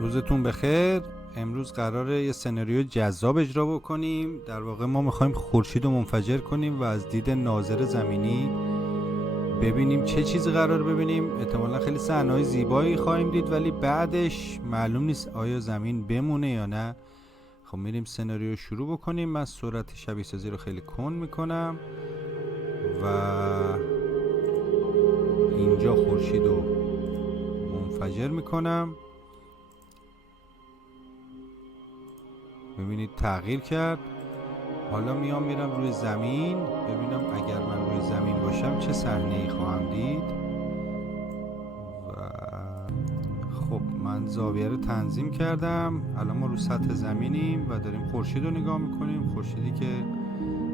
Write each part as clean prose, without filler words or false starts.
روزتون بخیر. امروز قراره یه سناریو جذاب اجرا بکنیم. در واقع ما میخوایم خورشید رو منفجر کنیم و از دید ناظر زمینی ببینیم چه چیزی قرار ببینیم. احتمالا خیلی صحنه‌های زیبایی خواهیم دید، ولی بعدش معلوم نیست آیا زمین بمونه یا نه. خب میریم سناریو شروع بکنیم. من سرعت شبیه سازی رو خیلی کند میکنم و اینجا خورشید رو منفجر میکنم. ببینید تغییر کرد. حالا میرم روی زمین ببینم اگر من روی زمین باشم چه صحنه‌ای خواهم دید. و خب من زاویه رو تنظیم کردم. الان ما رو سطح زمینیم و داریم خورشید رو نگاه میکنیم. خورشیدی که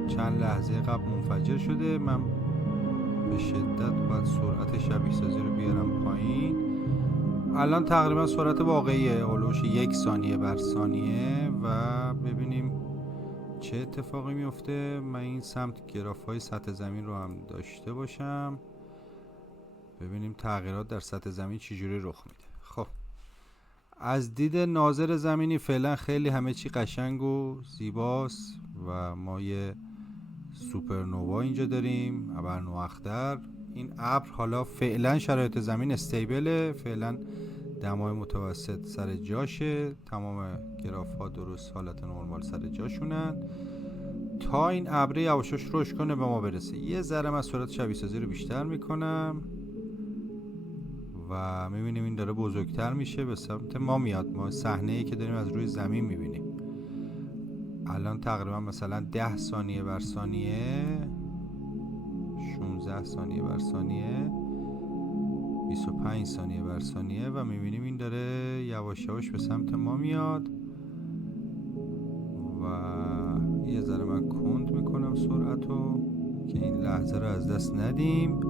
چند لحظه قبل منفجر شده. من به شدت باید سرعت شبیه سازی رو بیارم پایین. الان تقریبا سرعت واقعیه اولوش 1 ثانیه بر ثانیه و ببینیم چه اتفاقی میفته. من این سمت گراف های سطح زمین رو هم داشته باشم، ببینیم تغییرات در سطح زمین چجوری رخ میده. خب از دید ناظر زمینی فعلا خیلی همه چی قشنگ و زیباست و ما یه سوپرنووا اینجا داریم، ابرنواختر. این ابر حالا فعلا شرایط زمین استیبله، فعلا دمای متوسط سر جاشه، تمام گراف ها درست حالت نرمال سر جاشونن تا این ابر یواشاش رشد کنه به ما برسه. یه ذره من سرعت شبیه سازی رو بیشتر میکنم و میبینیم این داره بزرگتر میشه، به سمت ما میاد. ما صحنه‌ای که داریم از روی زمین میبینیم. الان تقریبا مثلا 10 ثانیه بر ثانیه، 16 ثانیه بر ثانیه، 25 ثانیه بر ثانیه و میبینیم این داره یواش یواش به سمت ما میاد و یه ذره من کند میکنم سرعت رو که این لحظه رو از دست ندیم.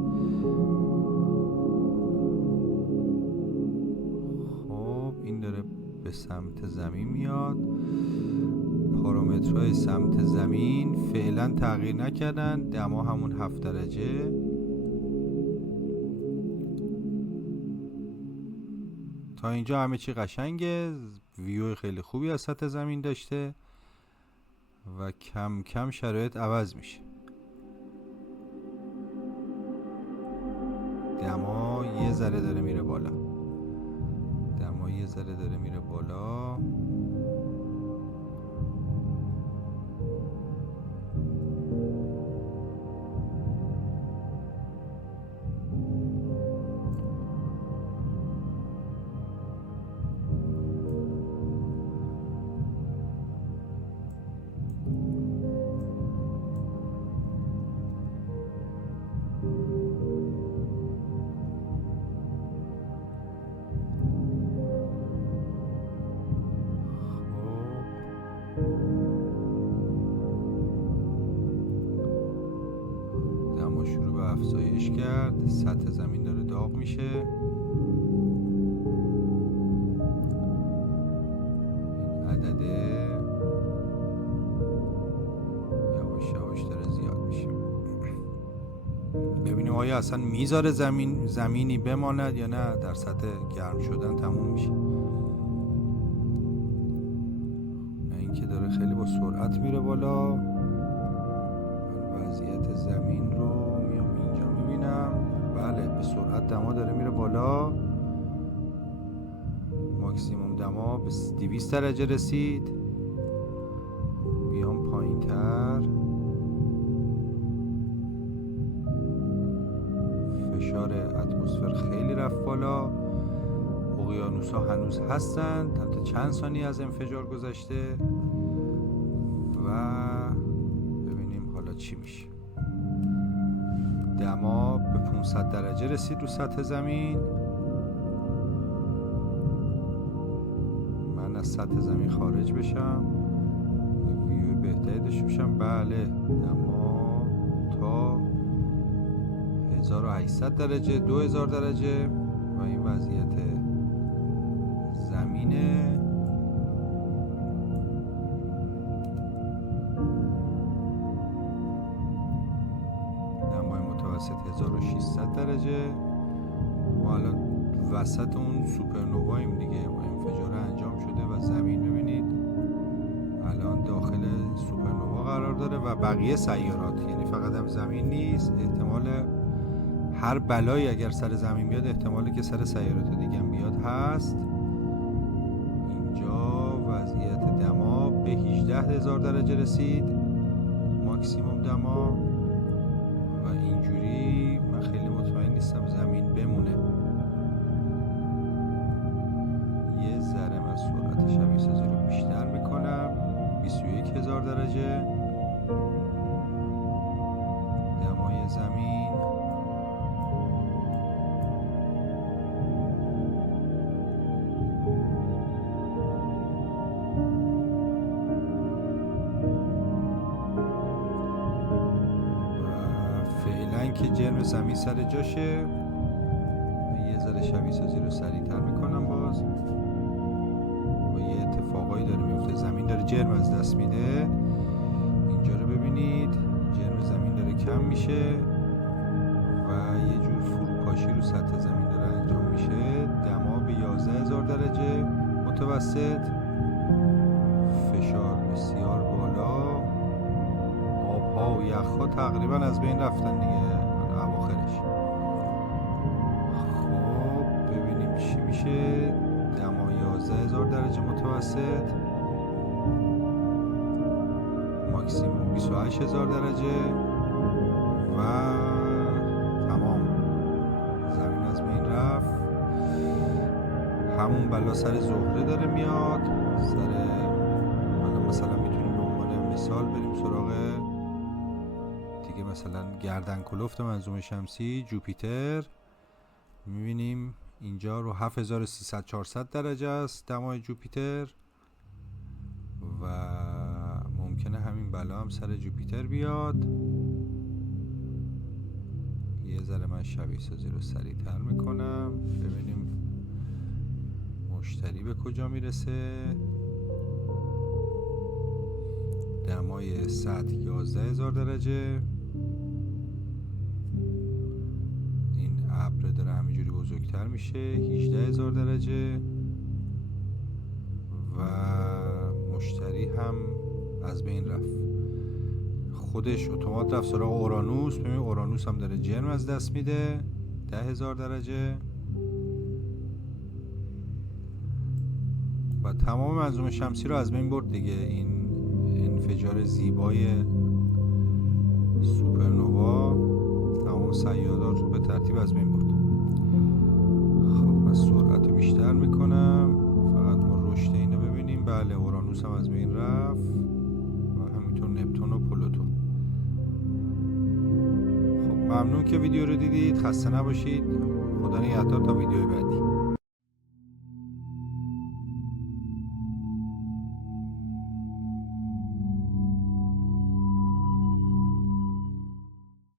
خب این داره به سمت زمین میاد. پارامترهای سمت زمین فعلا تغییر نکردن، دما همون 7 درجه. تا اینجا همه چی قشنگه، ویو خیلی خوبی از سطح زمین داشته و کم کم شرایط عوض میشه. دما یه ذره داره میره بالا، دما یه ذره داره میره بالا. دما شروع به افزایش کرد، سطح زمین داره داغ میشه. عدده یواش یواش داره زیاد میشه. ببینیم آیا اصلا میذاره زمینی بماند یا نه در سطح گرم شدن تموم میشه. این که داره خیلی با سرعت میره بالا. وضعیت زمین رو میام اینجا میبینم. بله به سرعت دما داره میره بالا. ماکسیموم دما به 200 درجه رسید. بیام پایین تر. فشار اتمسفر خیلی رفت بالا. اقیانوس ها هنوز هستن، تا چند ثانیه از انفجار گذشته و ببینیم حالا چی میشه. دما به 500 درجه رسید رو سطح زمین. من از سطح زمین خارج بشم، ویو بهتری داشته باشم. بله دما تا 1800 درجه، 2000 درجه و این وضعیت زمینه. دمای متوسط 1600 درجه. ما الان وسط اون سوپرنواییم دیگه. انفجار انجام شده و زمین ببینید الان داخل سوپرنوا قرار داره و بقیه سیارات، یعنی فقط هم زمین نیست. احتمال هر بلایی اگر سر زمین بیاد احتمالی که سر سیارات دیگه هم بیاد هست. اینجا وضعیت دما به 18,000 درجه رسید ماکسیموم دما و اینجوری من خیلی مطمئن نیستم زمین بمونه. یه ذره من سرعت شبیه سازی رو بیشتر میکنم، 21,000 درجه دمای زمین. که جرم زمین سر جاشه. یه ذره شبیه سازی رو سریعتر میکنم باز و یه اتفاقایی داره میفته. زمین داره جرم از دست میده. اینجا رو ببینید جرم زمین داره کم میشه و یه جور فروپاشی رو سطح زمین داره انجام میشه. دما به 11,000 درجه متوسط، فشار بسیار بالا، آبها و یخها تقریبا از بین رفتن دیگه اواخرش. خب ببینیم چی میشه. دما 11,000 درجه متوسط، ماکسیموم 28,000 درجه و تمام. زمین از بین رفت. همون بلا سر زهره داره میاد. حالا مثلا میتونیم به عنوان مثال بریم سراغ دیگه، مثلا گردن کلفت منظومه شمسی جوپیتر. میبینیم اینجا رو 7300-400 درجه است دمای جوپیتر و ممکنه همین بلا هم سر جوپیتر بیاد. یه ذره من شبیه سازی رو سریعتر میکنم ببینیم مشتری به کجا میرسه. دمای سطح 11,000 درجه. این ابر داره همینجوری بزرگتر میشه، 18,000 درجه و مشتری هم از بین رفت. خودش اتومات رفت سراغ اورانوس. ببین اورانوس هم داره جرم از دست میده، 10,000 درجه و تمام منظومه شمسی رو از بین برد دیگه. این انفجار زیبای سوپرنوا تمام سیارات رو به ترتیب از بین برد. خب من سرعت رو بیشتر میکنم فقط ما رشد اینو ببینیم. بله اورانوس هم از بین رفت و همینطور نپتون و پلوتو. خب ممنون که ویدیو رو دیدید. خسته نباشید. خدا نگهدار تا ویدیو بعدی.